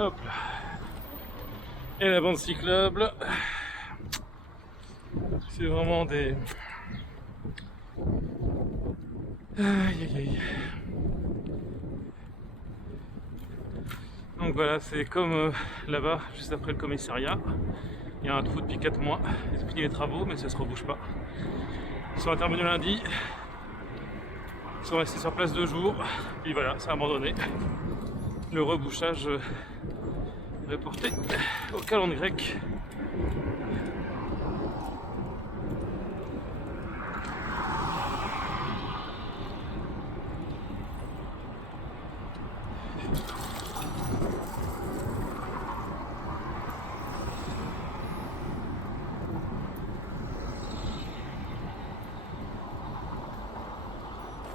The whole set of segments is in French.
Hop là. Et la bande cyclable. C'est vraiment des... Aïe aïe aïe. Donc voilà, c'est comme là-bas, juste après le commissariat. Il y a un trou depuis 4 mois. Ils ont fini les travaux, mais ça se rebouche pas. Ils sont intervenus lundi. Ils sont restés sur place 2 jours. Puis voilà, c'est abandonné. Le rebouchage reporté au calendrier grec.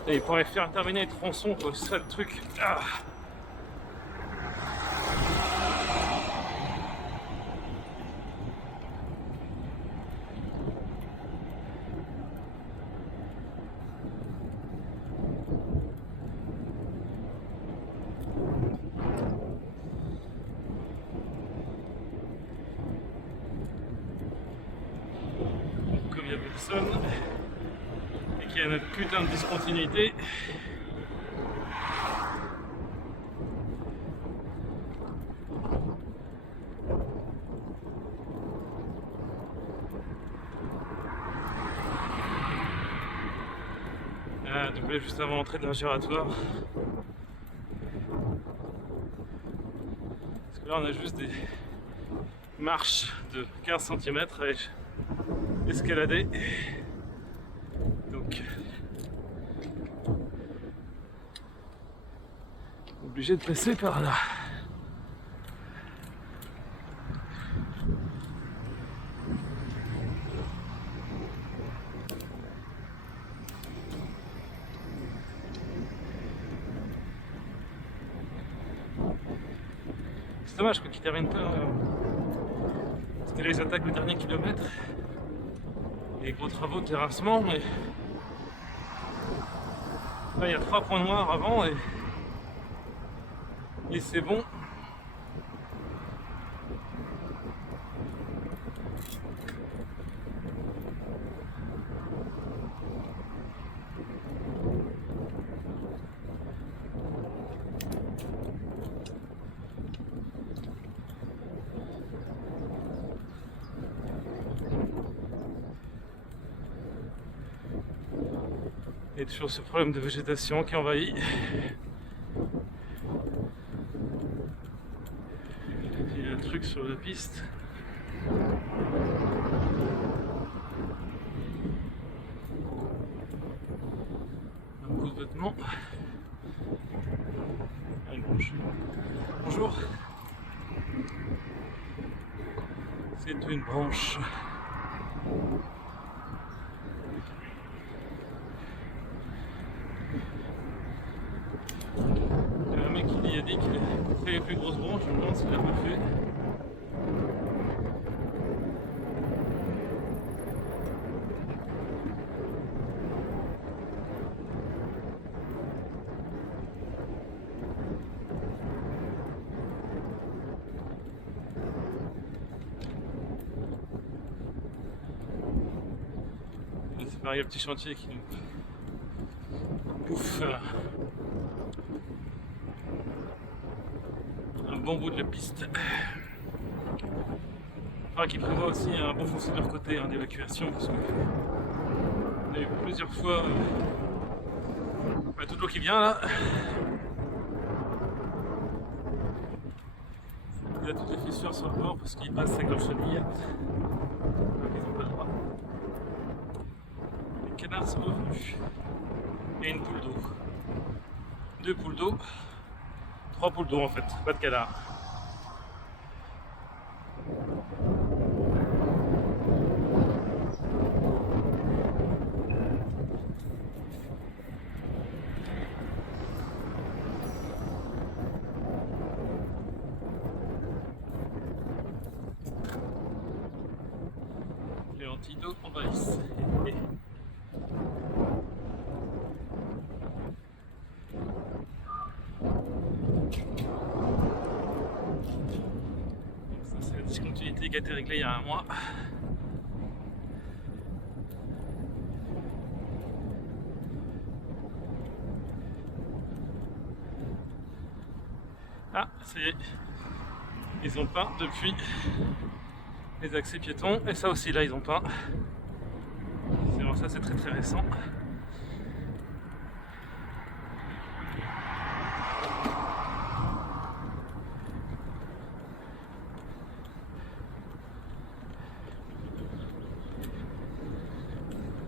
Et il pourrait faire terminer les tronçons, quoi, c'est ça le truc. Ah. Comme il n'y a personne et qu'il y a notre putain de discontinuité. Doublé juste avant l'entrée de l'ingératoire. Parce que là on a juste des marches de 15 cm à escalader. Donc obligé de passer par là. C'est dommage qu'ils terminent pas. C'était les attaques le dernier kilomètre. Les gros travaux de terrassement, mais là il y a 3 points noirs avant et c'est bon. Il y a toujours ce problème de végétation qui envahit. Il y a un truc sur la piste. Un coup de vêtements. Allez, bonjour. C'est une branche. Il y a un mec qui a dit qu'il fait les plus grosses branches, je me demande s'il l'a pas fait. C'est pareil, le petit chantier qui nous pouffe un bon bout de la piste. Enfin, qui prévoit aussi un bon foncier de leur côté d'évacuation, parce que on a eu plusieurs fois toute l'eau qui vient là. Il y a toutes les fissures sur le bord parce qu'ils passent avec leur chenille. Donc ils n'ont pas le droit. Les canards sont revenus. Et une poule d'eau. 2 poules d'eau. 3 poules d'eau en fait, pas de canards. Les antidotes envahissent. pénalité qui a été réglée il y a un mois. Ah, ça y est, ils ont peint depuis les accès piétons, et ça aussi là ils ont peint. C'est bon, ça c'est très très récent.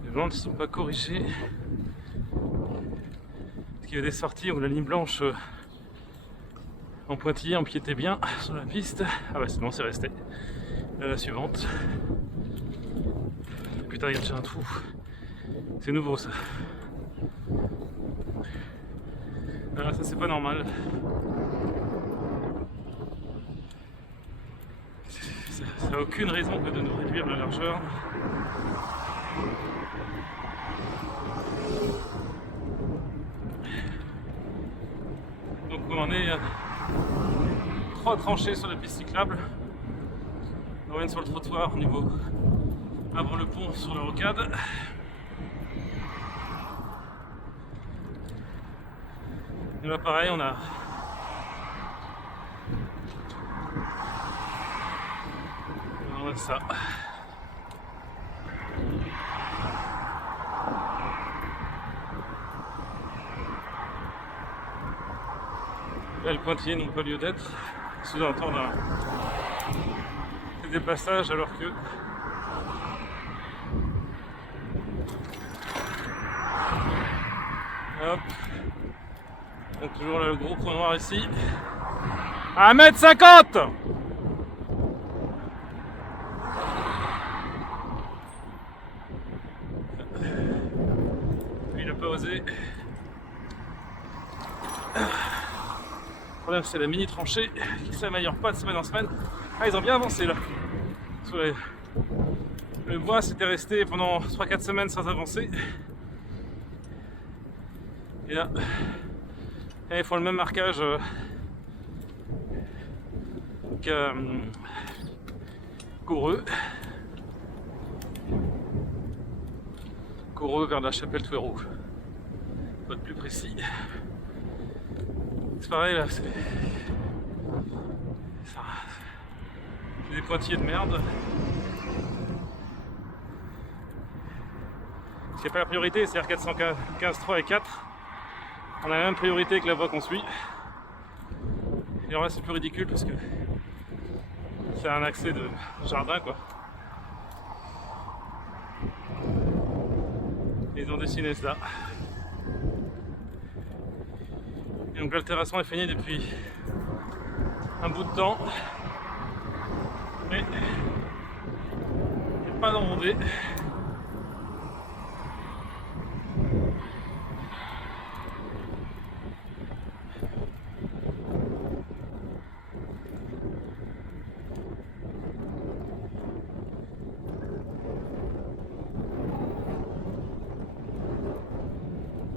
Les bandes ne sont pas corrigées. Parce qu'il y a des sorties où la ligne blanche en pointillé empiétait bien sur la piste. Ah bah c'est bon, c'est resté. Là, la suivante. Putain, regarde, j'ai un trou. C'est nouveau ça. Ah, ça c'est pas normal. Ça n'a aucune raison que de nous réduire la largeur. Donc on en est à 3 tranchées sur la piste cyclable. On vient sur le trottoir au niveau avant le pont sur la rocade. Et là pareil, on a ça. Là, le pointillé n'ont pas lieu d'être. Sous-entendre des passages alors que hop. Donc toujours là, le gros point noir ici. 1,50 m. Il n'a pas osé. Le problème c'est la mini tranchée qui ne s'améliore pas de semaine en semaine. Ah, ils ont bien avancé là. Le bois c'était resté pendant 3-4 semaines sans avancer. Et là, ils font le même marquage qu'à Coreux. Coreux vers la Chapelle-Touérault. Pour être plus précis. C'est pareil là, c'est des pointillés de merde. Ce qui n'est pas la priorité, c'est R415 3 et 4. On a la même priorité que la voie qu'on suit. Et en vrai c'est plus ridicule parce que c'est un accès de jardin quoi. Ils ont dessiné ça. Et donc l'altération est finie depuis un bout de temps. Mais il n'y a pas d'enrobé.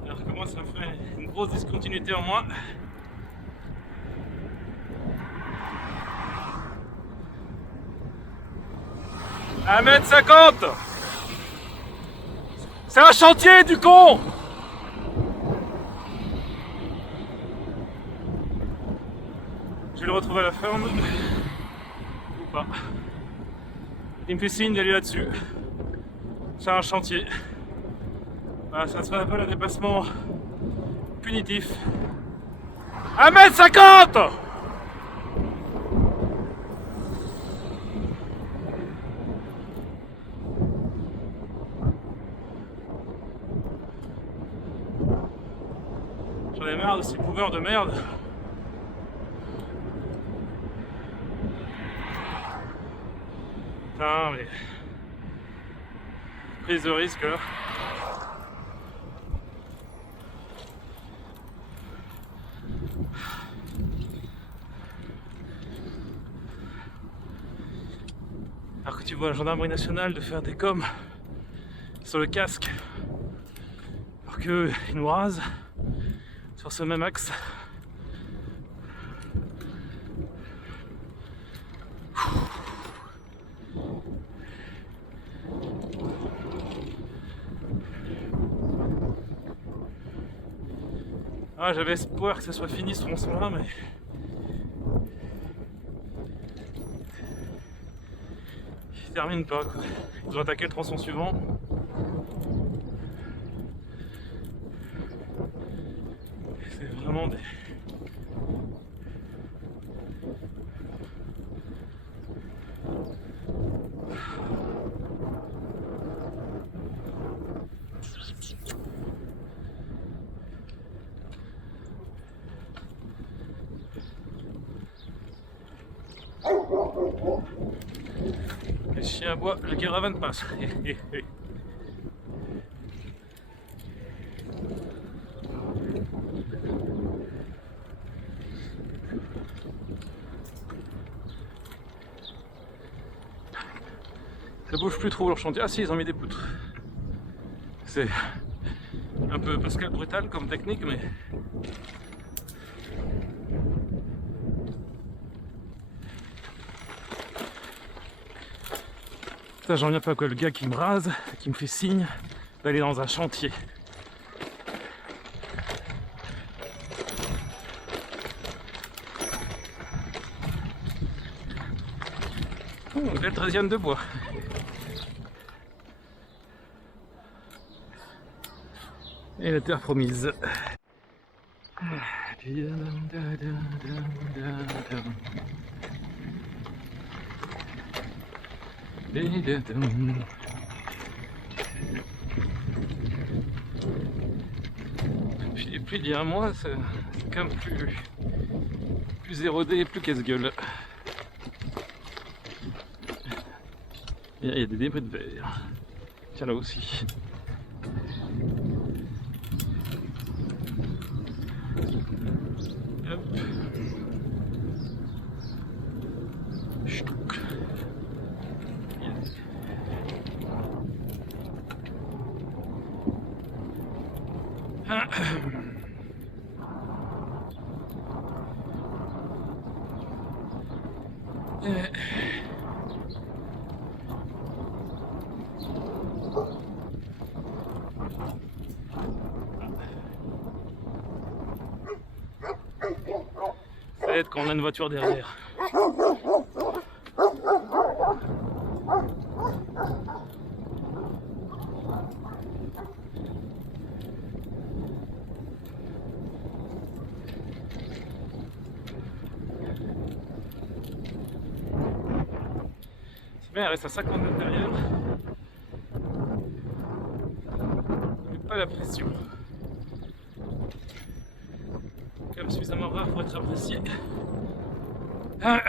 Alors que moi ça me ferait une grosse discontinuité en moins. À 1,50 m. C'est un chantier du con. Je vais le retrouver à la ferme. Ou pas. Il me fait signe d'aller là-dessus. C'est un chantier. Voilà, ça se appelle un dépassement punitif. 1,50 m. J'en ai marre de ces couveurs de merde. Putain, mais prise de risque là. Alors que tu vois la gendarmerie nationale de faire des coms sur le casque alors qu'ils nous rasent sur ce même axe. Ah, j'avais espoir que ça soit fini ce tronçon-là, mais il termine pas, quoi. Ils ont attaqué le tronçon suivant. C'est vraiment des... Les chiens aboient, le caravane passe. Ça bouge plus trop leur chantier. Ah si, ils ont mis des poutres. C'est un peu Pascal brutal comme technique, mais... Putain, j'en reviens pas quoi, le gars qui me rase, qui me fait signe d'aller dans un chantier. Oh, une belle 13e de bois. Et la terre promise. Puis il y a un mois, c'est quand même plus érodé et plus casse-gueule. Il y a des débris de verre. Tiens, là aussi. Hop. Chouc. Ah. Ça aide quand on a une voiture derrière. C'est bien, elle reste à 50 mètres derrière. Mais pas la pression. Quand même suffisamment rare pour être apprécié. Ah.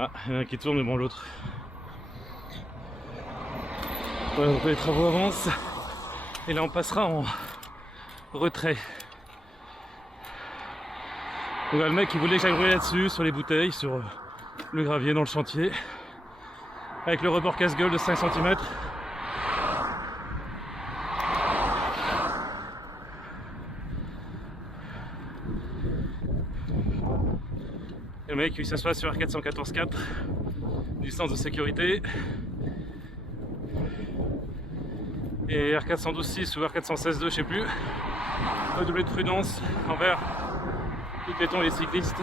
Ah, il y en a un qui tourne, mais bon, l'autre. Ouais, donc les travaux avancent. Et là, on passera en retrait. Donc, là, le mec, il voulait que j'aille rouler là-dessus, sur les bouteilles, sur le gravier dans le chantier. Avec le rebord casse-gueule de 5 cm. Et le mec, il s'assoit sur R414.4, distance de sécurité. Et R412.6 ou R416.2, je sais plus. Redoubler de prudence envers les piétons et les cyclistes.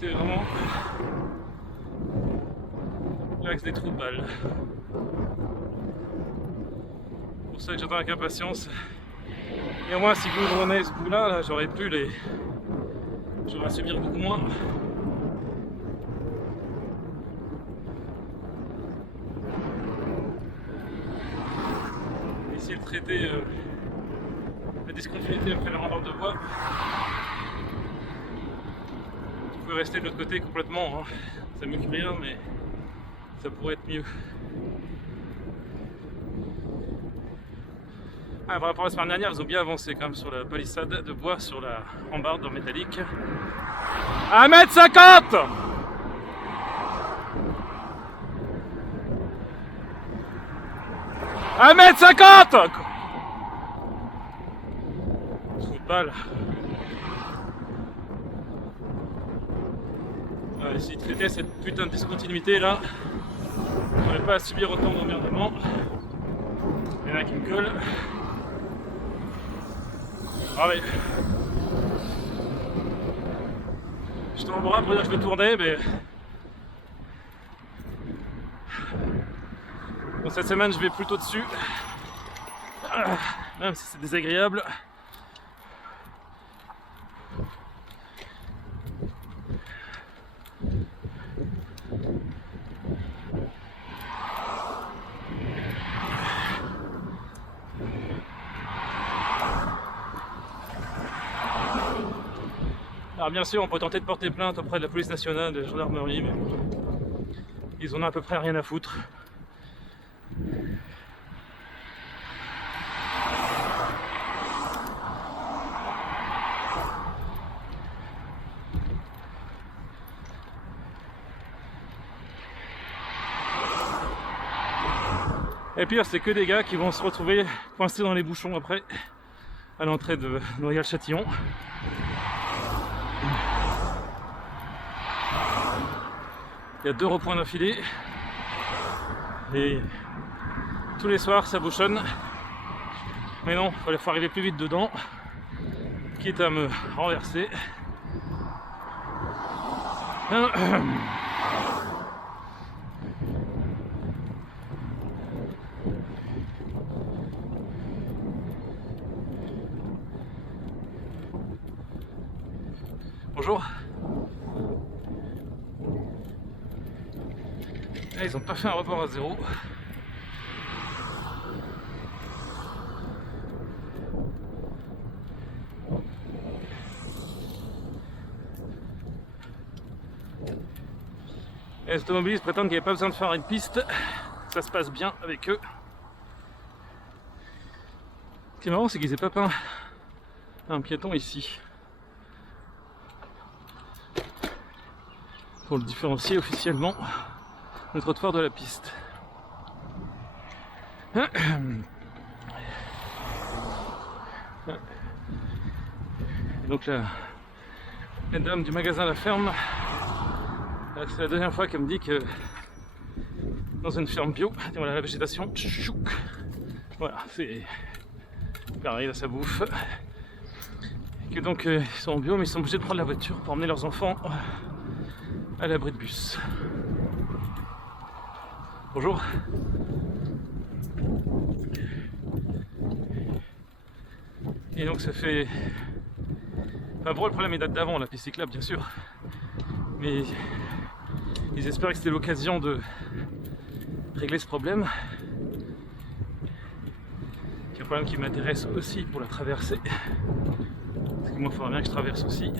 C'est vraiment l'axe des trous de balles. C'est pour ça que j'attends avec impatience. Et moi, si vous prenez ce bout-là, j'aurais pu les... J'aurais à subir beaucoup moins. Essayer de traiter la discontinuité après la rambarde de bois. Vous pouvez rester de l'autre côté complètement, hein. Ça ne me fait rien, mais ça pourrait être mieux. Ah, par rapport à la semaine dernière, ils ont bien avancé quand même sur la palissade de bois, sur la rambarde en métallique. 1,50 m. « 1,50 m » Trou de balle. On va essayer de traiter cette putain de discontinuité là. On n'aurait pas à subir autant d'emmerdement. Il y en a qui me collent. Allez. Je te bras pour dire que je vais tourner, mais bon, cette semaine je vais plutôt dessus, même si c'est désagréable. Alors bien sûr, on peut tenter de porter plainte auprès de la police nationale, de la gendarmerie, mais ils en ont à peu près rien à foutre. Et pire, c'est que des gars qui vont se retrouver coincés dans les bouchons après, à l'entrée de Noyal-Châtillon. Il y a 2 ronds-points d'affilée et tous les soirs ça bouchonne. Mais non, il faut arriver plus vite dedans, quitte à me renverser. Bonjour. Ah, ils ont pas fait un report à 0. Les automobilistes prétendent qu'il n'y a pas besoin de faire une piste, ça se passe bien avec eux. Ce qui est marrant, c'est qu'ils n'aient pas peint un piéton ici, pour le différencier officiellement le trottoir de la piste. Donc la dame du magasin La Ferme, c'est la deuxième fois qu'elle me dit que dans une ferme bio, voilà la végétation, tchouk, voilà, c'est pareil, là ça bouffe. Et que donc ils sont en bio, mais ils sont obligés de prendre la voiture pour emmener leurs enfants à l'abri de bus. Bonjour. Et donc ça fait... Enfin pour le problème il date d'avant, la piste cyclable bien sûr. Mais ils espèrent que c'était l'occasion de régler ce problème. C'est un problème qui m'intéresse aussi pour la traversée. Parce que moi il faudrait bien que je traverse aussi.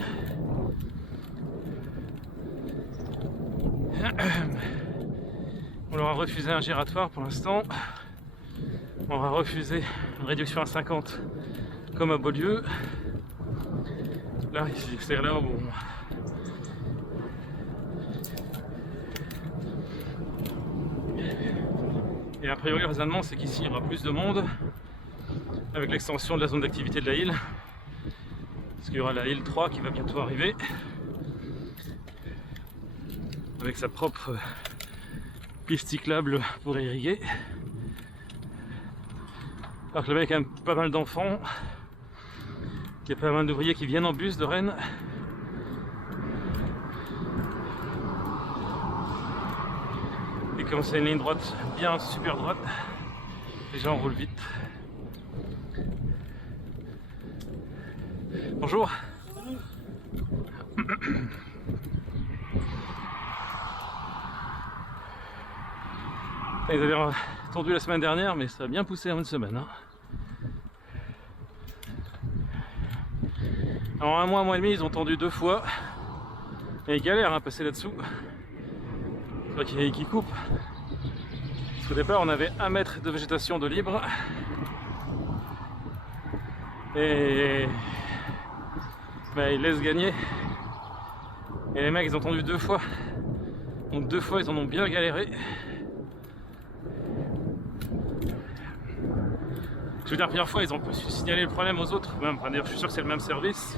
On leur a refusé un giratoire pour l'instant. On leur a refusé une réduction à 50 comme à Beaulieu. Là, c'est là où Et a priori, le raisonnement, c'est qu'ici, il y aura plus de monde avec l'extension de la zone d'activité de la île. Parce qu'il y aura la île 3 qui va bientôt arriver avec sa propre piste cyclable pour irriguer. Alors que là-bas il y a quand même pas mal d'enfants, il y a pas mal d'ouvriers qui viennent en bus de Rennes. Et comme c'est une ligne droite, bien super droite, les gens roulent vite. Bonjour. Ils avaient tendu la semaine dernière, mais ça a bien poussé en une semaine. Hein. En un mois et demi, ils ont tendu 2 fois. Et ils galèrent à passer là-dessous. C'est vrai qu'ils coupent. Parce qu'au départ, on avait 1 mètre de végétation de libre. Et bah, ils laissent gagner. Et les mecs ils ont tendu 2 fois. Donc 2 fois ils en ont bien galéré. Je veux dire, la première fois ils ont pu signaler le problème aux autres. Même, enfin, d'ailleurs je suis sûr que c'est le même service.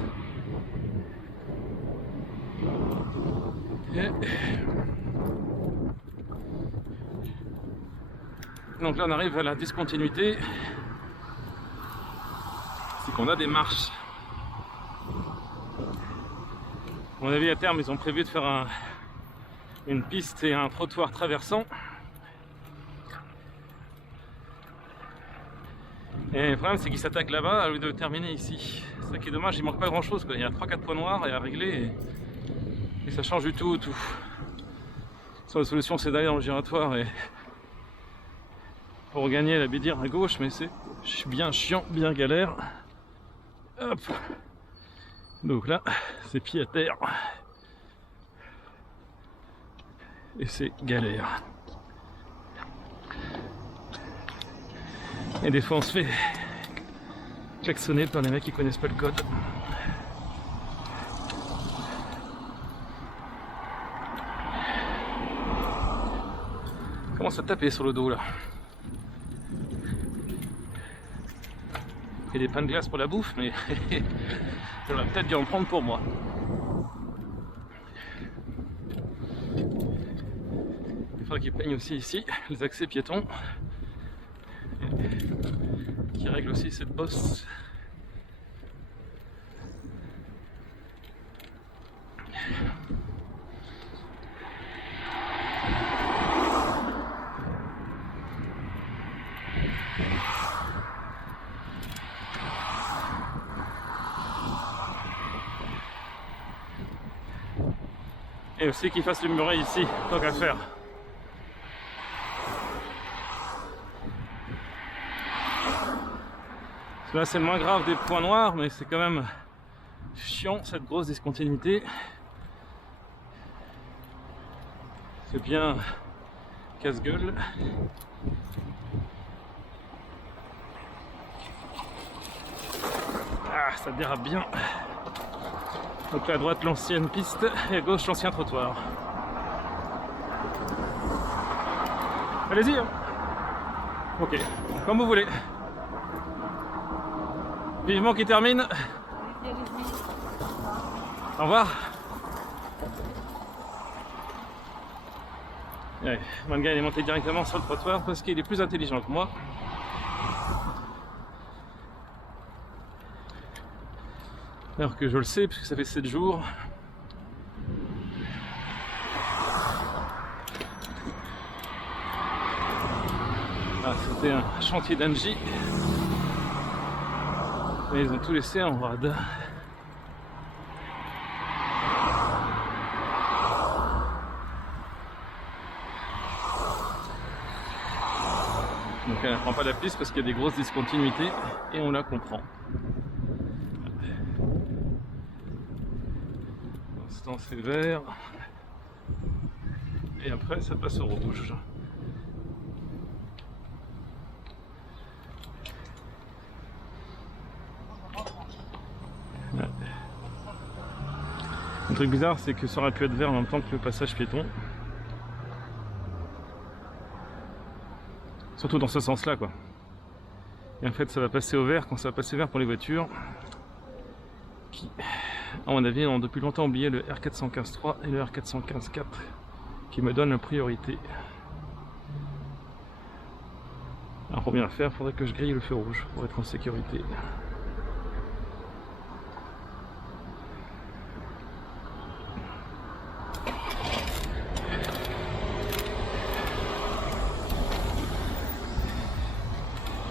Et... donc là on arrive à la discontinuité. C'est qu'on a des marches. À mon avis à terme ils ont prévu de faire une piste et un trottoir traversant. Et le problème c'est qu'ils s'attaquent là-bas au lieu de terminer ici. C'est ça qui est dommage, il manque pas grand chose quoi. Il y a 3-4 points noirs à régler et ça change du tout au tout. Soit la solution c'est d'aller dans le giratoire et pour gagner la bédire à gauche, mais c'est bien chiant, bien galère. Hop. Donc là, c'est pied à terre. Et c'est galère. Et des fois on se fait klaxonner par les mecs qui connaissent pas le code. Commence à taper sur le dos là. Et des pains de glace pour la bouffe, mais j'aurais peut-être dû en prendre pour moi. Il faudra qu'ils peignent aussi ici les accès piétons. Qui règle aussi cette bosse. Et aussi qu'ils fassent le muret ici, tant qu'à faire. Là c'est le moins grave des points noirs, mais c'est quand même chiant cette grosse discontinuité. C'est bien casse-gueule. Ah, ça dérape bien. Donc là à droite l'ancienne piste et à gauche l'ancien trottoir. Allez-y hein. Ok, comme vous voulez. Vivement qu'il termine. Au revoir. Ouais, mon gars il est monté directement sur le trottoir parce qu'il est plus intelligent que moi. Alors que je le sais puisque ça fait 7 jours. Ah, c'était un chantier d'Annecy. Mais ils ont tout laissé en rade. Donc elle ne prend pas la piste parce qu'il y a des grosses discontinuités et on la comprend. Pour l'instant c'est vert. Et après ça passe au rouge. Ouais. Un truc bizarre c'est que ça aurait pu être vert en même temps que le passage piéton. Surtout dans ce sens là quoi. Et en fait ça va passer au vert quand ça va passer vert pour les voitures qui à mon avis ont depuis longtemps oublié le R415.3 et le R415.4 qui me donnent la priorité. Alors pour bien le faire il faudrait que je grille le feu rouge pour être en sécurité.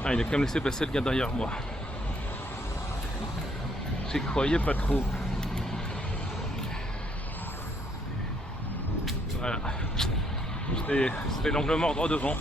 Ah, il a quand même laissé passer le gars derrière moi. J'y croyais pas trop. Voilà. C'était l'angle mort droit devant.